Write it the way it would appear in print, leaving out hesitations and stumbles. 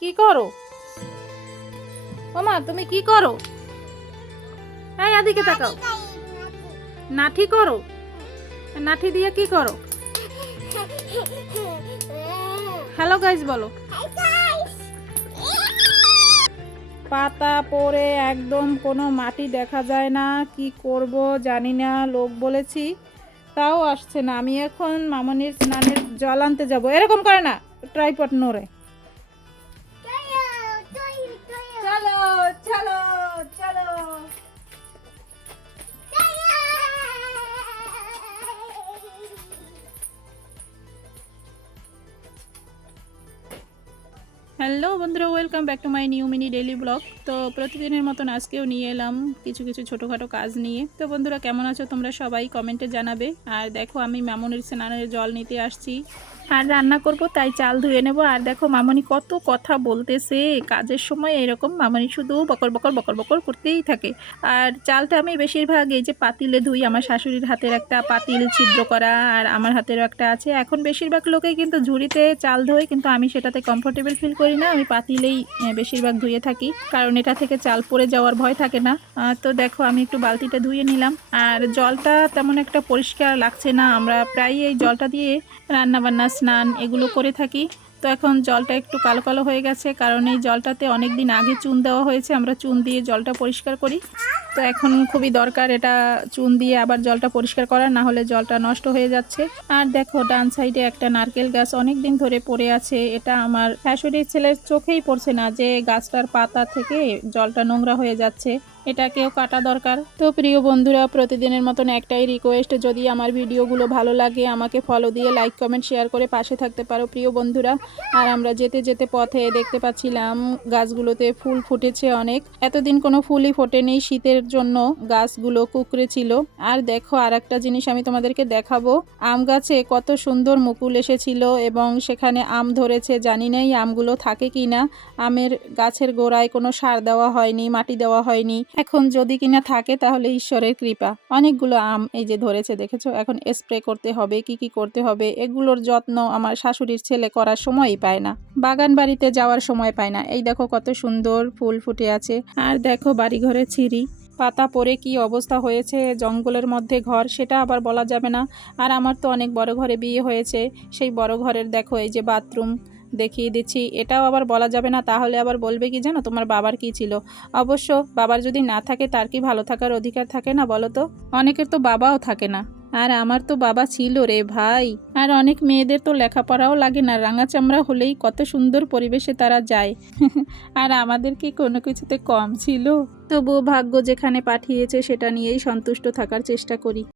কি করো? ওমা তুমি কি করো? এই এদিকে তাকাও। নাঠি করো? নাঠি দিয়ে কি করো? হ্যালো গাইস বলো। পাতা পড়ে একদম কোনো মাটি দেখা যায় না, কি করব জানি না। লোক বলেছি তাও আসছে না। আমি এখন মামনির স্নানের জল আনতে যাব। এরকম করে না, ট্রাইপড নড়ে। চলো চলো চলো। হ্যালো বন্ধুরা, welcome back to my new mini daily blog. তো প্রতিদিনের মতন আজকেও নিয়ে এলাম কিছু কিছু ছোটোখাটো কাজ নিয়ে। তো বন্ধুরা কেমন আছো তোমরা সবাই কমেন্টে জানাবে। আর দেখো আমি মামনির স্নানের জল নিতে আসছি আর রান্না করব, তাই চাল ধুয়ে নেব। আর দেখো মামনি কত কথা বলতেছে কাজের সময়, এরকম মামনি শুধু বকর বকর বকর বকর করতেই থাকে। আর চালটা আমি বেশিরভাগ এই যে পাতিলে ধুই। আমার শাশুড়ির হাতের একটা পাতিল ছিদ্র করা আর আমার হাতেরও একটা আছে। এখন বেশিরভাগ লোকেই কিন্তু ঝুড়িতে চাল ধোয়, কিন্তু আমি সেটাতে কমফোর্টেবল ফিল করি না। আমি পাতিলেই বেশিরভাগ ধুয়ে থাকি, কারণ এটা থেকে চাল পড়ে যাওয়ার ভয় থাকে না। তো দেখো আমি একটু বালতিটা ধুয়ে নিলাম। আর জলটা তেমন একটা পরিষ্কার লাগছে না। আমরা প্রায়ই এই জলটা দিয়ে রান্না বান্না স্নান এগুলো করে থাকি। তো এখন জলটা একটু কালো কালো হয়ে গেছে, কারণ এই জলটাতে অনেক দিন আগে চুন দেওয়া হয়েছে। আমরা চুন দিয়ে জলটা পরিষ্কার করি। তো এখন খুবই দরকার এটা চুন দিয়ে আবার জলটা পরিষ্কার করা, না হলে জলটা নষ্ট হয়ে যাচ্ছে। আর দেখো ডান সাইডে একটা নারকেল গাছ অনেক দিন ধরে পড়ে আছে। এটা আমার শাশুড়ির ছেলের চোখেই পড়ছে না যে গাছটার পাতা থেকে জলটা নোংরা হয়ে যাচ্ছে। এটাকেও কাটা দরকার। তো প্রিয় বন্ধুরা, প্রতিদিনের মতন একটাই রিকোয়েস্ট, যদি আমার ভিডিওগুলো ভালো লাগে আমাকে ফলো দিয়ে লাইক কমেন্ট শেয়ার করে পাশে থাকতে পারো প্রিয় বন্ধুরা। আর আমরা যেতে যেতে পথে দেখতে পাচ্ছিলাম গাছগুলোতে ফুল ফুটেছে অনেক। এতদিন কোনো ফুলই ফোটেনি, শীতের জন্য গাছগুলো কুকড়ে ছিল। আর দেখো আর একটা জিনিস আমি তোমাদেরকে দেখাবো। আম গাছে কত সুন্দর মুকুল এসেছিল এবং সেখানে আম ধরেছে। জানি না এই আমগুলো থাকে কি না। আমের গাছের গোড়ায় কোনো সার দেওয়া হয়নি, মাটি দেওয়া হয়নি। এখন যদি কিনা থাকে তাহলে ঈশ্বরের কৃপা। অনেকগুলো আম এই যে ধরেছে দেখেছো। এখন স্প্রে করতে হবে, কি কি করতে হবে এগুলোর যত্ন আমার শাশুড়ির ছেলে করার সময়ই পায় না, বাগান বাড়িতে যাওয়ার সময় পায় না। এই দেখো কত সুন্দর ফুল ফুটে আছে। আর দেখো বাড়িঘরে ছিঁড়ি পাতা পড়ে কি অবস্থা হয়েছে। জঙ্গলের মধ্যে ঘর, সেটা আবার বলা যাবে না। আর আমার তো অনেক বড় ঘরে বিয়ে হয়েছে, সেই বড় ঘরের দেখো এই যে বাথরুম দেখিয়ে দিচ্ছি। এটাও আবার বলা যাবে না, তাহলে আবার বলবে কি জানো, তোমার বাবার কি ছিল। অবশ্য বাবার যদি না থাকে তার কি ভালো থাকার অধিকার থাকে না বলো তো? অনেকের তো বাবাও থাকে না, আর আমার তো বাবা ছিল রে ভাই। আর অনেক মেয়েদের তো লেখাপড়াও লাগে না, রাঙা চামড়া হলেই কত সুন্দর পরিবেশে তারা যায়। আর আমাদের কি কোনো কিছুতে কম ছিল? তবুও ভাগ্য যেখানে পাঠিয়েছে সেটা নিয়েই সন্তুষ্ট থাকার চেষ্টা করি।